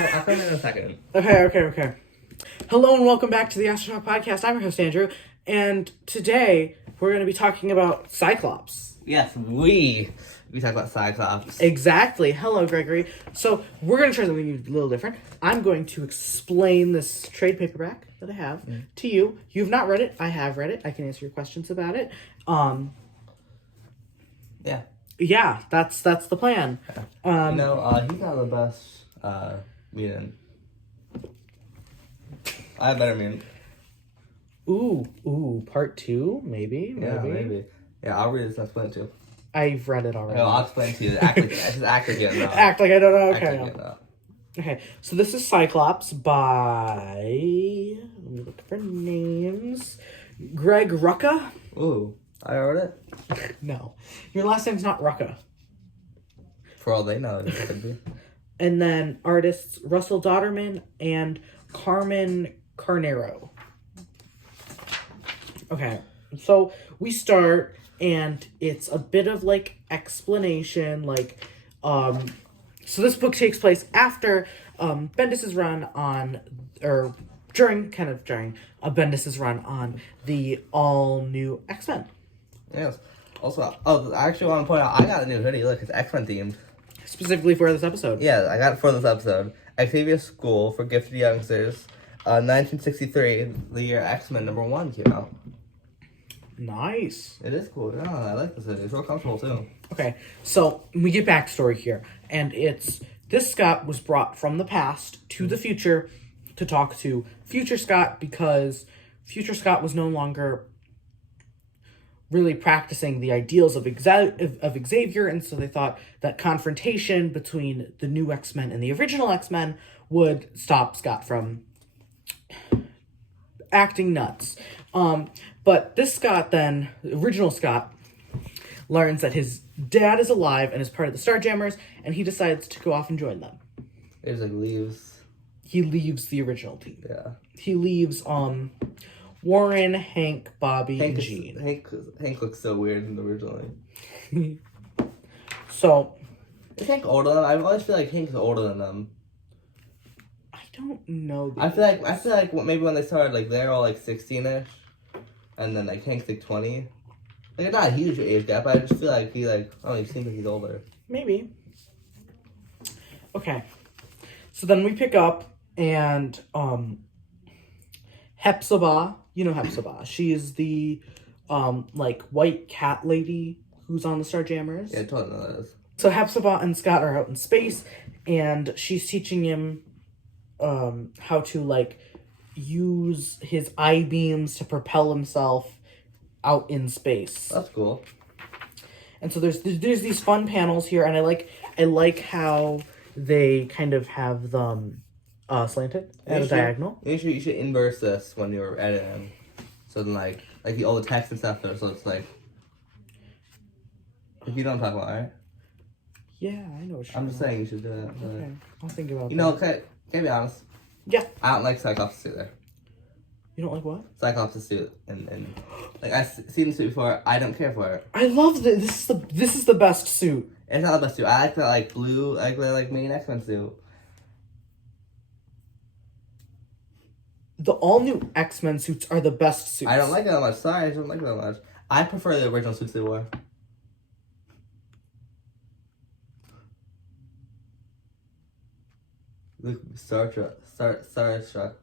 I'll come in a second. Okay. Hello and welcome back to the Astronaut Podcast. I'm your host, Andrew, and today we're going to be talking about Cyclops. Yes, we talk about Cyclops. Exactly. Hello, Gregory. So we're going to try something a little different. I'm going to explain this trade paperback that I have to you. You've not read it. I have read it. I can answer your questions about it. Yeah, that's the plan. He's not the best mutant. I have better mutant. Ooh, part 2, maybe. Yeah, maybe. Yeah, I'll read it and explain it to you. I've read it already. No, I'll explain it to you. Act like again, though. Act like I don't know. Act Okay. like it, Okay, so this is Cyclops by... Let me look for names. Greg Rucka? Ooh, I wrote it? No. Your last name's not Rucka. For all they know, it could be. And then artists Russell Dodderman and Carmen Carnero. Okay, so we start, and it's a bit of, explanation, So this book takes place after Bendis's run on, or during Bendis's run on the all-new X-Men. Yes. Also, I actually want to point out, I got a new hoodie. Look, it's X-Men themed. Specifically for this episode. Yeah, I got it for this episode. Xavier's School for Gifted Youngsters. 1963, the year X-Men #1 came out. Nice. It is cool. Yeah, I like this hoodie. It's real comfortable, too. Okay, so we get backstory here. And this Scott was brought from the past to the future to talk to future Scott because future Scott was no longer really practicing the ideals of Xavier, and so they thought that confrontation between the new X-Men and the original X-Men would stop Scott from acting nuts. But this Scott then, the original Scott, learns that his dad is alive and is part of the Starjammers, and he decides to go off and join them. He just, leaves. He leaves the original team. Yeah. He leaves, Warren, Hank, Bobby, and Jean. Hank looks so weird in the originally. So... Is Hank older than them? I always feel like Hank's older than them. I don't know. I feel like maybe when they started, they're all, 16-ish. And then, Hank's, 20. It's not a huge age gap, but I just feel like he seems like he's older. Maybe. Okay. So then we pick up, and, Hepzibah, you know Hepzibah. She is the, white cat lady who's on the Starjammers. Yeah, I totally know that is. So Hepzibah and Scott are out in space, and she's teaching him, how to, use his I-beams to propel himself out in space. That's cool. And so there's these fun panels here, and I like how they kind of have them slanted at a diagonal. You should inverse this when you're editing. So then all the text and stuff there, so it's if you don't talk about it, right? Yeah, I know what you're I'm just saying you should do that. Okay, I'll think about that. Can I be honest? Yeah. I don't like Cyclops' suit there. You don't like what? Cyclops' suit, and I've seen the suit before. I don't care for it. I love this. This is the best suit. It's not the best suit. I like that blue, the main X-Men suit. The all new X-Men suits are the best suits. I don't like it that much. Sorry, I don't like it that much. I prefer the original suits they wore. Look, Starstruck.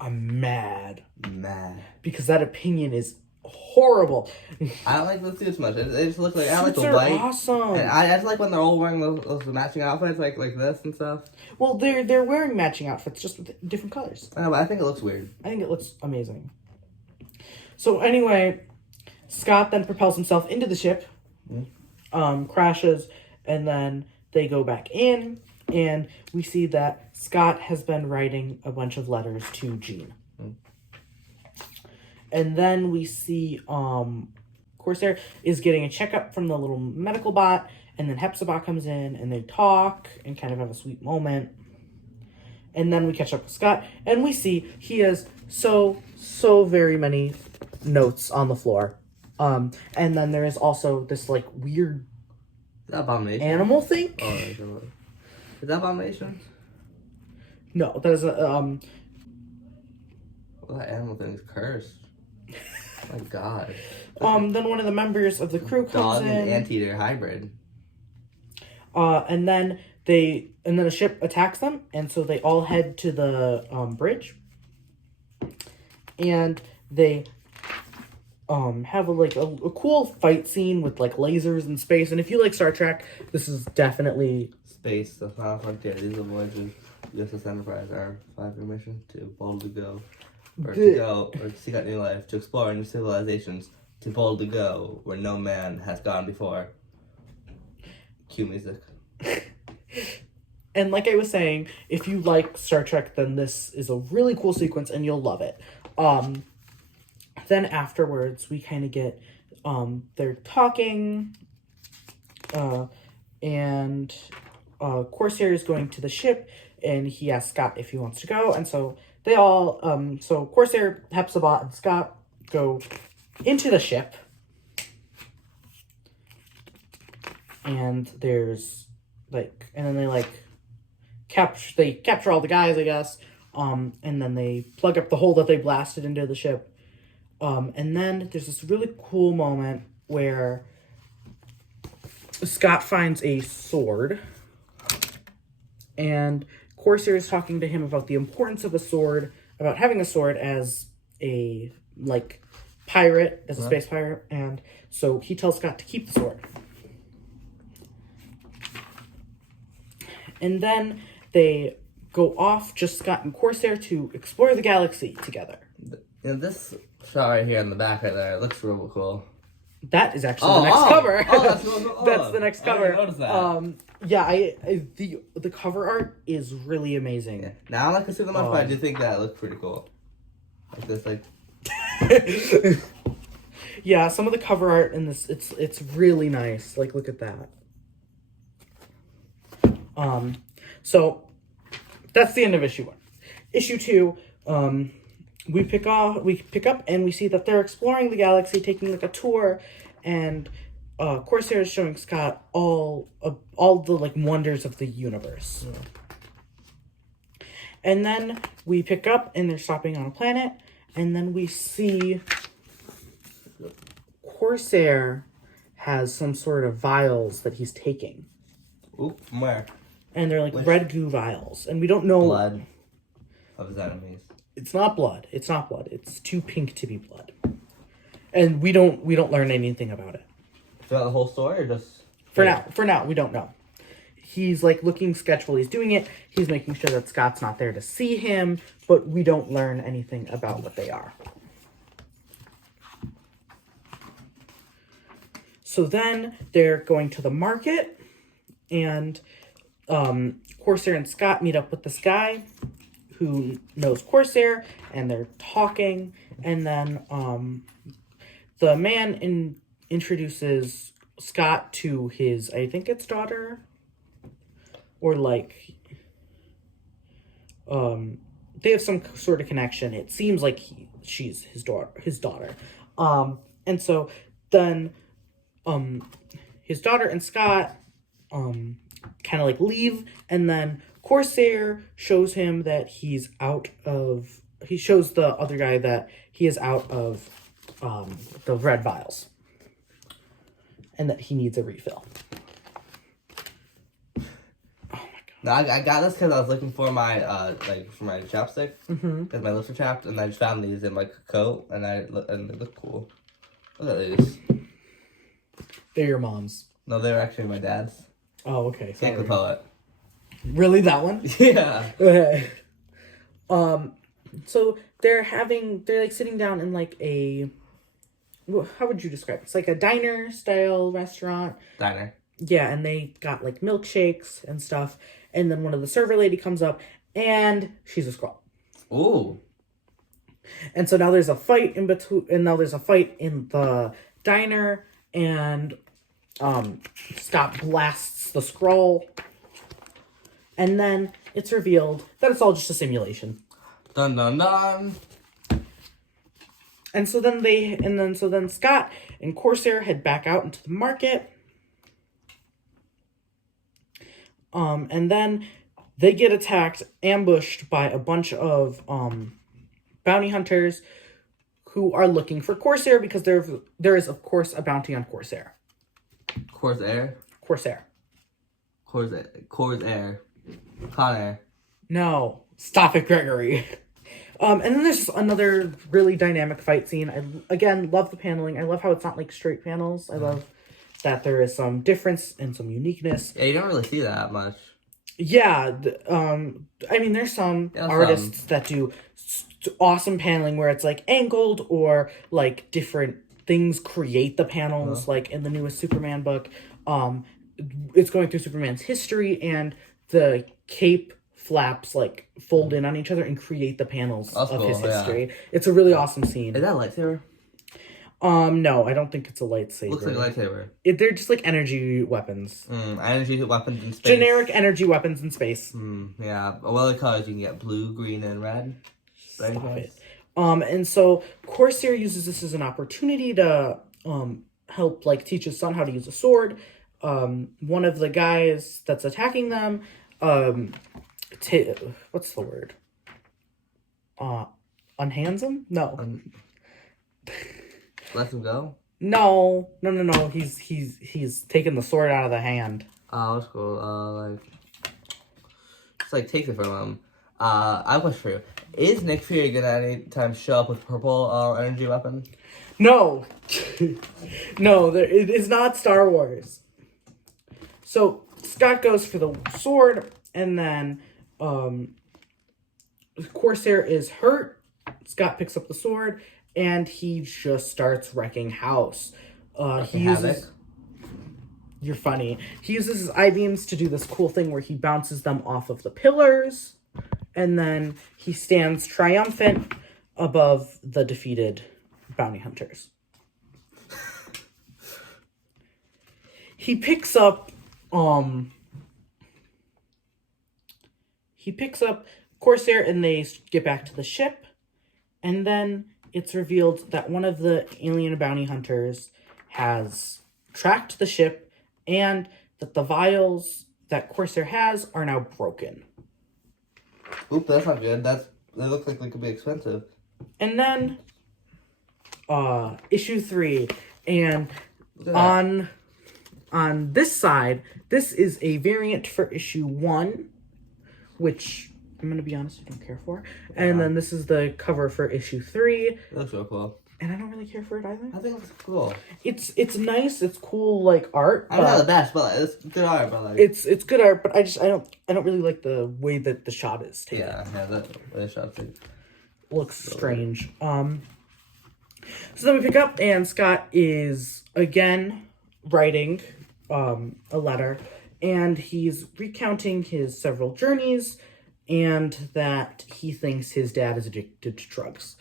I'm mad. Mad. Because that opinion is horrible. I don't like the suits much. They just look like, I like the Suits are white. awesome. And I just like when they're all wearing those matching outfits, like this and stuff. Well, they're wearing matching outfits, just with different colors. I know, but I think it looks weird. I think it looks amazing. So anyway, Scott then propels himself into the ship, crashes, and then they go back in, and we see that Scott has been writing a bunch of letters to Jean. And then we see Corsair is getting a checkup from the little medical bot, and then Hepzibah comes in, and they talk and kind of have a sweet moment. And then we catch up with Scott, and we see he has so very many notes on the floor. And then there is also this, weird Is that Abomination? animal thing. Oh, is that Abomination? No, that is a Well, that animal thing is cursed. My God. Then one of the members of the crew comes Dog in. and anteater hybrid. And then a ship attacks them, and so they all head to the bridge. And they have a cool fight scene with like lasers in space. And if you like Star Trek, this is definitely Space, the final frontier. These are the voyages USS Enterprise, our 5-year mission to boldly go. Or to seek out new life, to explore new civilizations, to boldly go where no man has gone before. Cue music. And like I was saying, if you like Star Trek, then this is a really cool sequence and you'll love it. Then afterwards, we kind of get, they're talking, and Corsair is going to the ship, and he asks Scott if he wants to go, and so they all, so Corsair, Hepzibah, and Scott go into the ship, and there's, and then they, capture all the guys, I guess, and then they plug up the hole that they blasted into the ship. And then there's this really cool moment where Scott finds a sword, and Corsair is talking to him about the importance of a sword, about having a sword as a, pirate, as a space pirate, and so he tells Scott to keep the sword. And then they go off, just Scott and Corsair, to explore the galaxy together. This shot right here in the back right there, it looks real cool. That is actually the next cover. That's real cool. That's the next cover. I didn't notice that. Yeah, the cover art is really amazing. Yeah. Now I'm not gonna see the much, but I do think that looks pretty cool. Like this, Yeah, some of the cover art in this, it's really nice. Look at that. So that's the end of issue 1. Issue 2, we pick up and we see that they're exploring the galaxy, taking a tour, and Corsair is showing Scott all the wonders of the universe. Yeah. And then we pick up and they're stopping on a planet, and then we see Corsair has some sort of vials that he's taking. Oop, from where? And they're red goo vials, and we don't know blood of his enemies. It's not blood. It's not blood. It's too pink to be blood. And we don't learn anything about it. Throughout the whole story, or just for now, we don't know. He's looking sketch while he's doing it. He's making sure that Scott's not there to see him, but we don't learn anything about what they are. So then they're going to the market, and Corsair and Scott meet up with this guy who knows Corsair, and they're talking, and then the man introduces Scott to his, I think it's daughter, or they have some sort of connection. It seems like she's his daughter. And so then his daughter and Scott kind of leave, and then Corsair shows him that he shows the other guy that he is out of the red vials, and that he needs a refill. Oh my god! No, I got this because I was looking for my for my chapstick, because my lips are chapped, and I just found these in my coat, and they look cool. Look at these. They're your mom's. No, they were actually my dad's. Oh, okay. Thank the poet. Really, that one? Yeah. Okay. So they're sitting down in a, how would you describe it? It's a diner style restaurant. Diner. Yeah, and they got milkshakes and stuff, and then one of the server lady comes up, and she's a Skrull. Ooh. And so now there's a fight in the diner, and Scott blasts the Skrull, and then it's revealed that it's all just a simulation. Dun dun dun. And so then Scott and Corsair head back out into the market. And then they get attacked, ambushed by a bunch of bounty hunters who are looking for Corsair because there is, of course, a bounty on Corsair. Corsair? Corsair. Corsair. Conair. No. Stop it, Gregory. And then there's another really dynamic fight scene. I, again, love the paneling. I love how it's not like straight panels. I love that there is some difference and some uniqueness. Yeah, you don't really see that much. Yeah. I mean, there's some artists that do awesome paneling where it's like angled or like different things create the panels. Like in the newest Superman book, it's going through Superman's history and the cape flaps like fold in on each other and create the panels of his history. Yeah. It's a really awesome scene. Is that a lightsaber? No, I don't think it's a lightsaber. Looks like a lightsaber. They're just like energy weapons. Energy weapons in space. Generic energy weapons in space. Yeah. Well, the colors you can get blue, green, and red. Stop it. And so Corsair uses this as an opportunity to help like teach his son how to use a sword. One of the guys that's attacking them, what's the word? Unhands him? No. Let him go? No. He's taking the sword out of the hand. Oh, that's cool. Just like takes it from him. I have a question for you. Is Nick Fury gonna anytime show up with purple energy weapon? No. No, it is not Star Wars. So Scott goes for the sword, and then Corsair is hurt. Scott picks up the sword, and he just starts wrecking house. He uses... You're funny. He uses his I-beams to do this cool thing where he bounces them off of the pillars, and then he stands triumphant above the defeated bounty hunters. He picks up Corsair, and they get back to the ship, and then it's revealed that one of the alien bounty hunters has tracked the ship, and that the vials that Corsair has are now broken. Oop, that's not good. They look like they could be expensive. And then, issue 3, and on this side, this is a variant for issue 1, which I'm gonna be honest, I don't care for. And then this is the cover for issue 3. It looks real cool. And I don't really care for it either. I think it looks cool. It's nice. It's cool, like art. I'm not the best, but it's good art. But like it's good art, but I don't really like the way that the shot is taken. Yeah, that way the shot's taken looks strange. So then we pick up, and Scott is again writing a letter, and he's recounting his several journeys, and that he thinks his dad is addicted to drugs.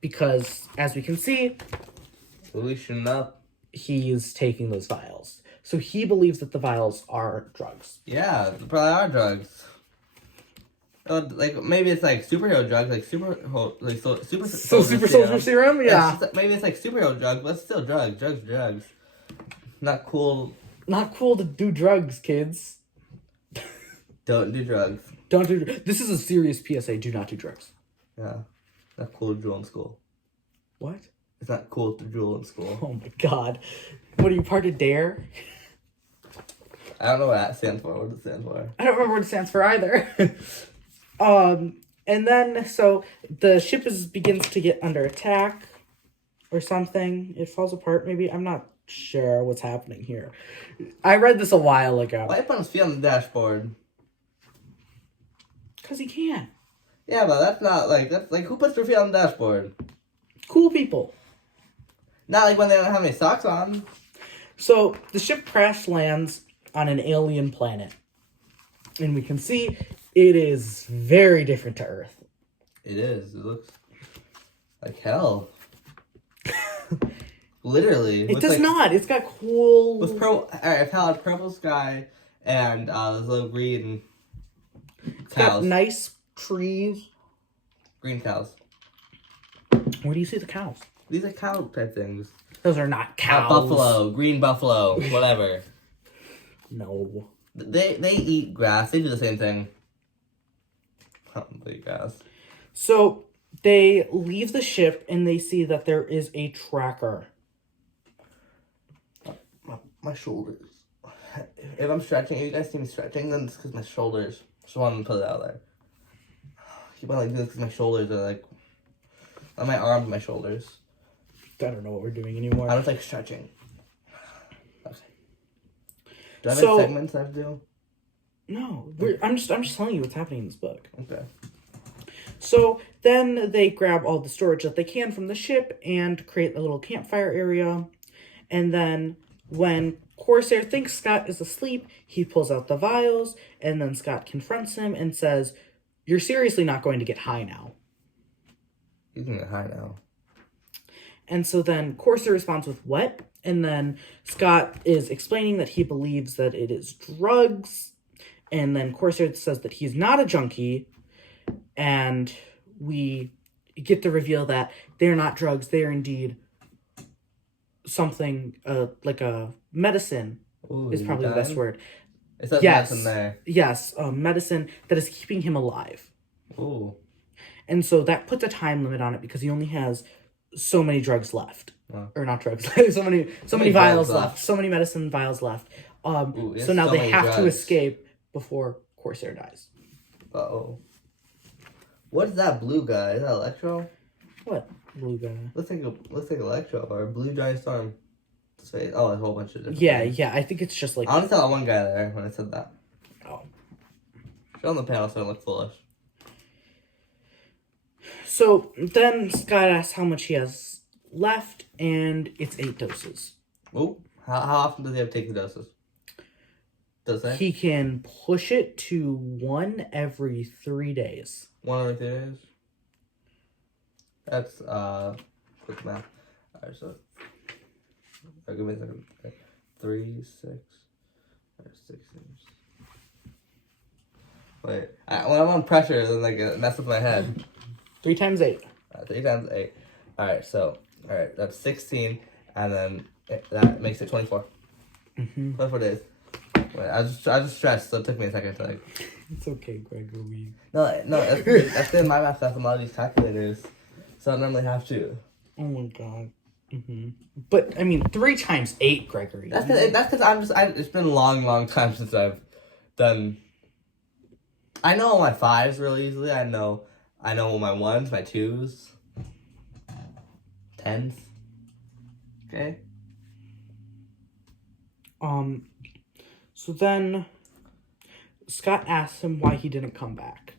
Because, as we can see, solution up. He's taking those vials. So he believes that the vials are drugs. Yeah, they probably are drugs. Like maybe it's like superhero drugs, like super soldier serum. Yeah. Maybe it's like superhero drugs, but it's still drugs. Drugs. Not cool. Not cool to do drugs, kids. Don't do drugs. This is a serious PSA. Do not do drugs. Yeah. Not cool to drool in school. What? It's not cool to drool in school. Oh my god. What, are you part of DARE? I don't know what that stands for. What does it stand for? I don't remember what it stands for either. And then, so, the ship begins to get under attack or something. It falls apart, maybe. I'm not sure what's happening here. I read this a while ago. Why put his feet on the dashboard? Because he can. Yeah, but that's like, who puts their feet on the dashboard? Cool people. Not like when they don't have any socks on. So, the ship crash lands on an alien planet. And we can see it is very different to Earth. It is. It looks like hell. Literally. It does not. It's got cool... With purple sky and those little green cows. It's got nice trees. Green cows. Where do you see the cows? These are cow type things. Those are not cows. Buffalo, green buffalo, whatever. No. They eat grass. They do the same thing. Oh my gosh. So they leave the ship and they see that there is a tracker. My shoulders. If I'm stretching, if you guys see me stretching, then it's because my shoulders. Just wanted to put it out there. I keep on like doing this because my shoulders are like, on my arms, my shoulders. I don't know what we're doing anymore. I was like stretching. Okay. Do I have any segments I have to do? No, I'm just telling you what's happening in this book. Okay. So then they grab all the storage that they can from the ship and create a little campfire area. And then when Corsair thinks Scott is asleep, he pulls out the vials, and then Scott confronts him and says, "You're seriously not going to get high now." He's gonna get high now. And so then Corsair responds with, "What?" And then Scott is explaining that he believes that it is drugs. And then Corsair says that he's not a junkie. And we get the reveal that they're not drugs. They're indeed something like a medicine. Ooh, is probably the best word. It says Yes. medicine there. Yes, medicine that is keeping him alive. Ooh. And so that puts a time limit on it because he only has so many drugs left. Wow. Or not drugs. so many vials left. So many medicine vials left. Ooh, so now they have to drugs. escape before Corsair dies. Uh-oh. What is that blue guy? Is that Electro? What blue guy? Looks like Electro or Blue Giant Storm. Say, oh, a whole bunch of different things. Yeah, I think it's just like... I only saw one guy there when I said that. Oh. Show on the panel so I don't look foolish. So then Scott asks how much he has left, and it's 8 doses. Oh, how often does he have to take the doses? Does that? He can push it to 1 every 3 days. 1 every 3 days? That's, quick math. Alright, so... give me a second. Okay. 3, 6... 6 years. Wait, when I'm on pressure, then like it messes with my head. 3 times 8. 3 times 8. Alright, so, that's 16, and then that makes it 24. 24 days. Wait, I just stressed, so it took me a second to like... It's okay, Gregory. No, that's in my math class, a lot of these calculators, so I don't normally have to. Oh my god. But, I mean, 3 times 8, Gregory. That's because it's been a long time since I've done... I know all my 5s really easily. I know all my 1s, my 2s, 10s. Okay? So then Scott asks him why he didn't come back.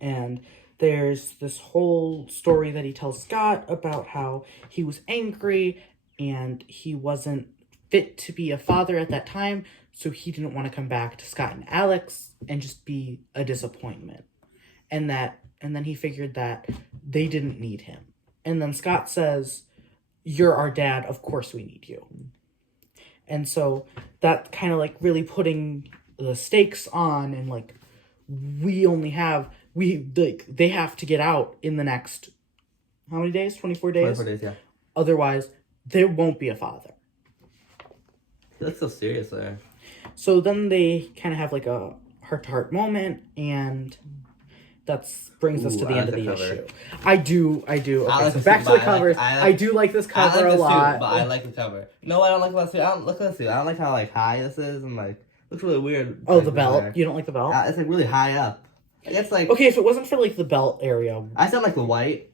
And there's this whole story that he tells Scott about how he was angry and he wasn't fit to be a father at that time, so he didn't want to come back to Scott and Alex and just be a disappointment. And then he figured that they didn't need him. And then Scott says, "You're our dad, of course we need you." And so that kind of like really putting the stakes on, and like they have to get out in the next, how many days? 24 days? 24 days, yeah. Otherwise, there won't be a father. You look so serious there. So then they kind of have like a heart-to-heart moment, and that brings us to the end of the issue. I do. Okay, like so back to the covers. I do like this cover a lot. Suit, but I like the cover. No, I don't like the suit. Look at the suit. I don't like how like high this is, and like looks really weird. Oh, like, the belt. there. You don't like the belt? It's like really high up. It's like okay. If it wasn't for like the belt area, I sound like the white.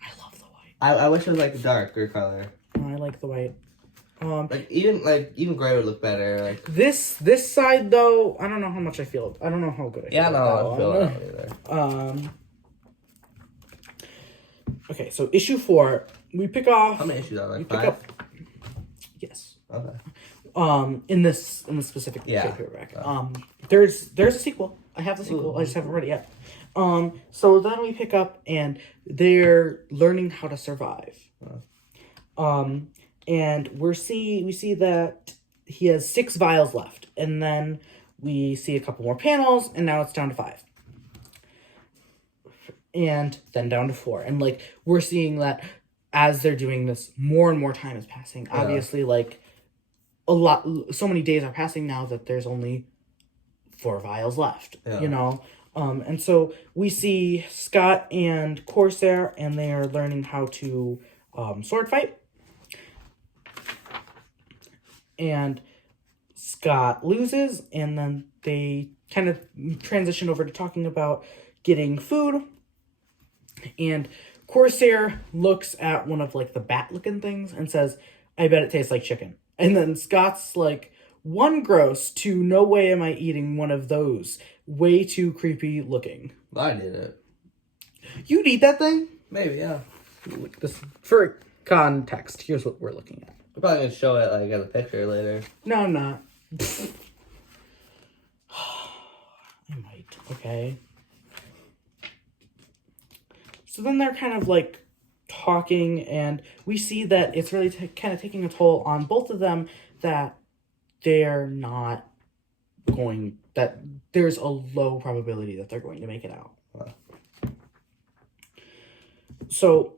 I love the white. I wish it was like a darker color. I like the white. Even gray would look better. Like this side though, I don't know how much I feel. I don't know how good I feel. Yeah, no, I don't feel it either. Okay, so issue 4, we pick off. How many issues are there? We Like pick 5? up. Yes. Okay. In this specific paperback. There's a sequel. I have the sequel. I just haven't read it yet. So then we pick up and they're learning how to survive. And we see that he has 6 vials left, and then we see a couple more panels, and now it's down to 5. And then down to 4. And like we're seeing that as they're doing this, more and more time is passing. Yeah. Obviously, like so many days are passing now that there's only 4 vials left. Yeah. You know? And so we see Scott and Corsair, and they are learning how to sword fight. And Scott loses, and then they kind of transition over to talking about getting food. And Corsair looks at one of like the bat-looking things and says, "I bet it tastes like chicken." And then Scott's like, "One, gross. Two, no way am I eating one of those. Way too creepy looking." I did it. You'd eat that thing? Maybe, yeah. Look, this for context. Here's what we're looking at. We're probably gonna show it like as a picture later. No, I'm not. I might. Okay. So then they're kind of like talking, and we see that it's really kind of taking a toll on both of them, that they're not going, that there's a low probability that they're going to make it out. Wow. So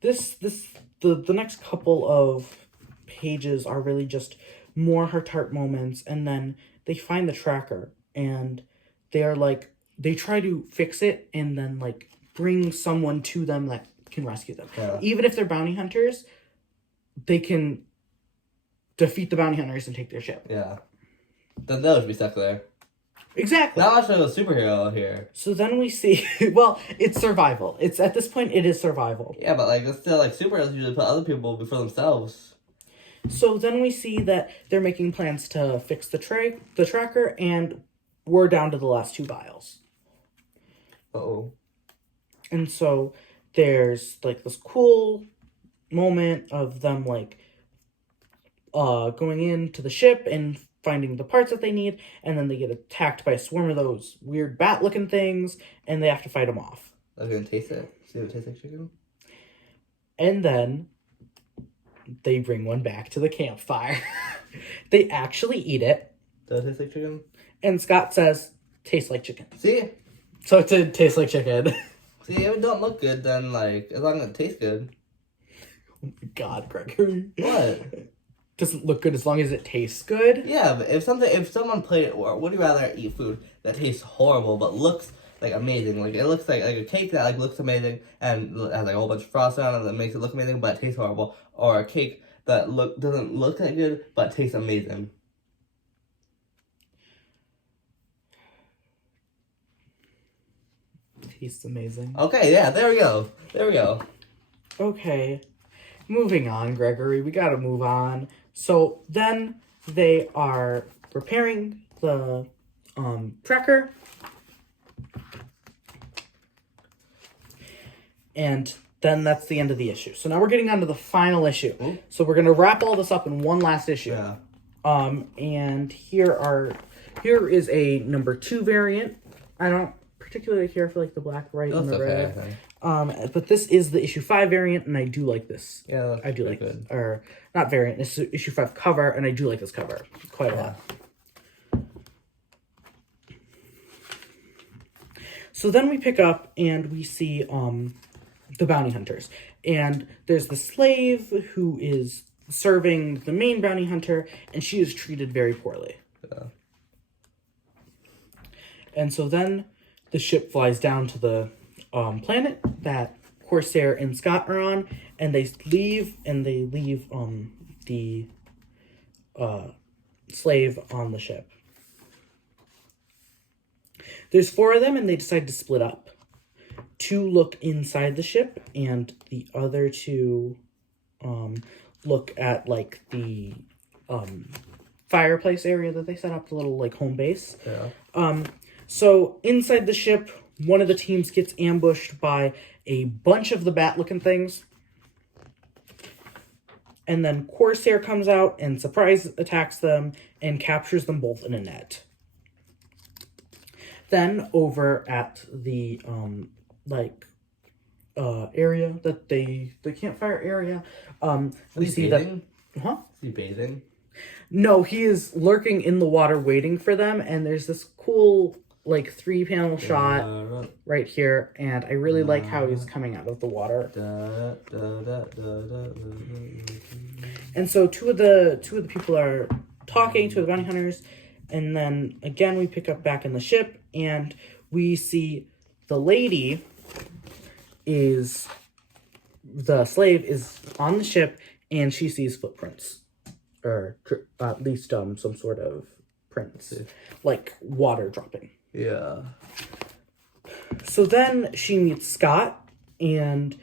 the next couple of pages are really just more heart moments, and then they find the tracker, and they're like, they try to fix it and then like bring someone to them that can rescue them. Yeah. Even if they're bounty hunters, they can defeat the bounty hunters and take their ship. Yeah. Then those would be stuck there. Exactly. Not much of a superhero here. So then we see, well, it's survival. It's at this point, it is survival. Yeah, but like, it's still like superheroes usually put other people before themselves. So then we see that they're making plans to fix the tracker, and we're down to the last 2 vials. Uh-oh. And so there's like this cool moment of them like going into the ship and finding the parts that they need, and then they get attacked by a swarm of those weird bat-looking things, and they have to fight them off. I was gonna taste it. See if it tastes like chicken. And then they bring one back to the campfire. They actually eat it. Does it taste like chicken? And Scott says, "Tastes like chicken." See? So it did taste like chicken. See, if it don't look good, then like, as long as it tastes good. Oh my God, Gregory. What? Doesn't look good as long as it tastes good. Yeah, but if someone played it, or would you rather eat food that tastes horrible but looks like amazing? Like it looks like a cake that like looks amazing and has like a whole bunch of frosting on it that makes it look amazing but it tastes horrible, or a cake that doesn't look that good but tastes amazing. Tastes amazing. Okay, yeah, there we go. There we go. Okay, moving on, Gregory. We gotta move on. So then they are repairing the tracker. And then that's the end of the issue. So now we're getting on to the final issue. Ooh. So we're gonna wrap all this up in one last issue. Yeah. And here is a number 2 variant. I don't particularly care for like the black, white, and the okay, red. I think. But this is the issue 5 variant, and I do like this. Yeah, I do like good. Or not variant. It's issue 5 cover, and I do like this cover quite a lot. So then we pick up and we see the bounty hunters, and there's the slave who is serving the main bounty hunter, and she is treated very poorly. Yeah. And so then the ship flies down to the planet that Corsair and Scott are on, and they leave the slave on the ship. There's 4 of them, and they decide to split up. 2 look inside the ship, and the other 2 look at like the fireplace area that they set up, the little like home base. Yeah. So inside the ship, one of the teams gets ambushed by a bunch of the bat-looking things. And then Corsair comes out and surprise attacks them and captures them both in a net. Then over at the area that the campfire area, we see bathing? that. Huh? Is he bathing? No, he is lurking in the water waiting for them, and there's this cool like 3-panel shot right here, and I really like how he's coming out of the water. And so two of the people are talking to the bounty hunters, and then again we pick up back in the ship, and we see the lady the slave is on the ship, and she sees footprints. Or at least some sort of prints. Like water dropping. Yeah. So then she meets Scott, and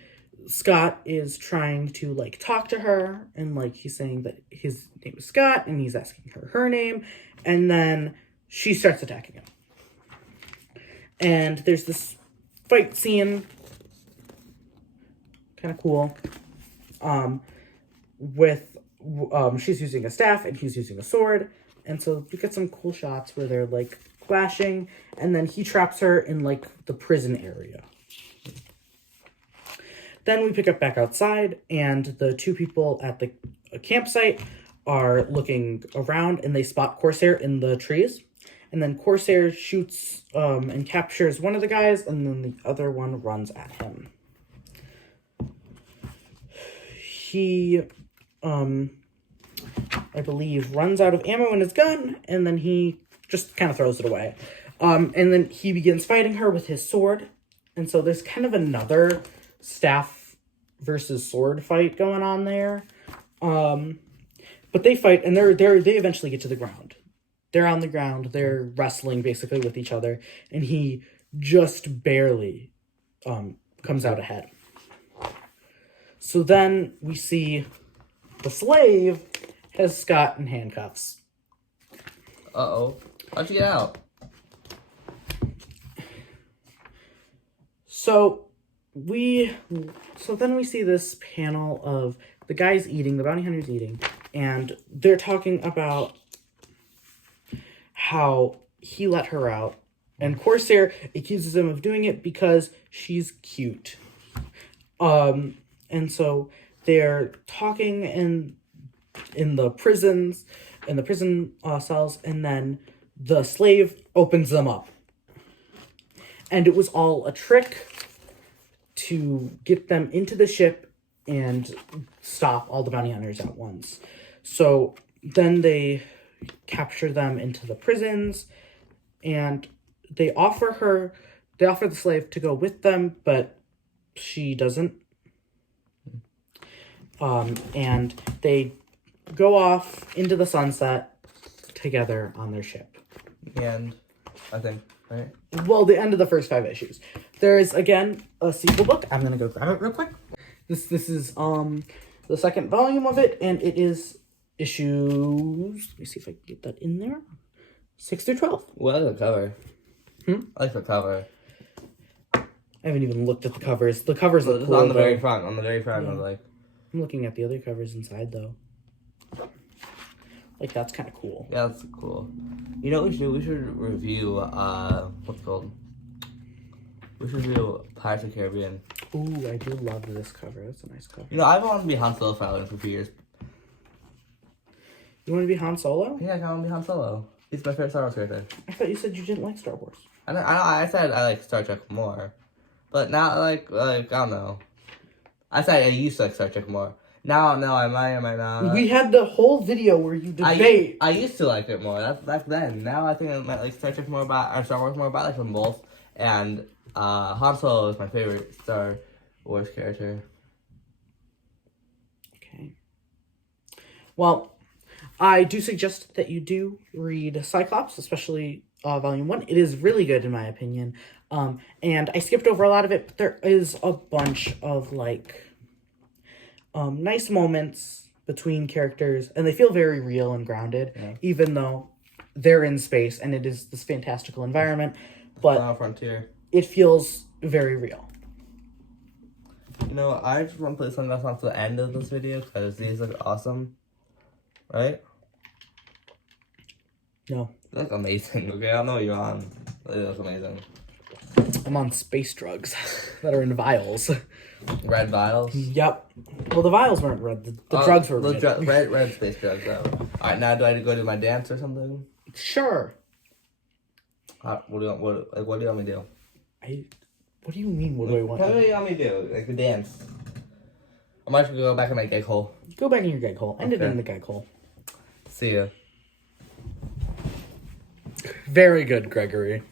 Scott is trying to, like, talk to her, and, like, he's saying that his name is Scott, and he's asking her name, and then she starts attacking him. And there's this fight scene, kind of cool, with, she's using a staff, and he's using a sword, and so you get some cool shots where they're, like, clashing, and then he traps her in, like, the prison area. Then we pick up back outside, and the two people at the campsite are looking around, and they spot Corsair in the trees. And then Corsair shoots and captures one of the guys, and then the other one runs at him. He, I believe, runs out of ammo in his gun, and then he just kind of throws it away. And then he begins fighting her with his sword. And so there's kind of another staff versus sword fight going on there. But they fight, and they eventually get to the ground. They're on the ground. They're wrestling basically with each other, and he just barely comes out ahead. So then we see the slave has Scott in handcuffs. Uh-oh. How'd you get out? So then we see this panel of the guys eating, the bounty hunters eating, and they're talking about how he let her out, and Corsair accuses him of doing it because she's cute. And so they're talking in the prison cells, and then the slave opens them up. And it was all a trick to get them into the ship and stop all the bounty hunters at once. So then they capture them into the prisons, and they offer the slave to go with them, but she doesn't. And they go off into the sunset together on their ship. And I think, right? Well, the end of the first 5 issues. There is, again, a sequel book. I'm gonna go grab it real quick. This is the second volume of it, and it is issues. Let me see if I can get that in there. 6 through 12. Well, I like the cover. I like the cover. I haven't even looked at the covers. The covers look cool. On the very front. On the very front, Yeah. I was like. I'm looking at the other covers inside, though. Like, that's kind of cool. Yeah, that's cool. You know what we should do? We should review, what's it called? We should review Pirates of the Caribbean. Ooh, I do love this cover. That's a nice cover. You know, I've wanted to be Han Solo for a few years. You want to be Han Solo? Yeah, I want to be Han Solo. He's my favorite Star Wars character. I thought you said you didn't like Star Wars. I said I like Star Trek more. But now, I don't know. I said I used to like Star Trek more. Now, no, I might not. We had the whole video where you debate. I used to like it more. That's back then. Now I think I might like Star Trek more, or Star Wars more, but I like them both. And Han Solo is my favorite Star Wars character. Okay. Well, I do suggest that you do read Cyclops, especially Volume 1. It is really good, in my opinion. And I skipped over a lot of it, but there is a bunch of, nice moments between characters, and they feel very real and grounded, even though they're in space, and it is this fantastical environment, but Frontier. It feels very real. You know, I just want to put something else on to the end of this video, because these look awesome. Right? No. They look amazing, okay? I don't know what you're on. They look amazing. I'm on space drugs that are in vials. Red vials? Yep. Well, the vials weren't red. The drugs were red. Red space drugs, though. Alright, now do I go do my dance or something? Sure. What do you want me to do? What do you mean, what do I want? What do you want me to do? Like a dance. I might go back in my gag hole. Go back in your gag hole. End it in the gag hole. See ya. Very good, Gregory.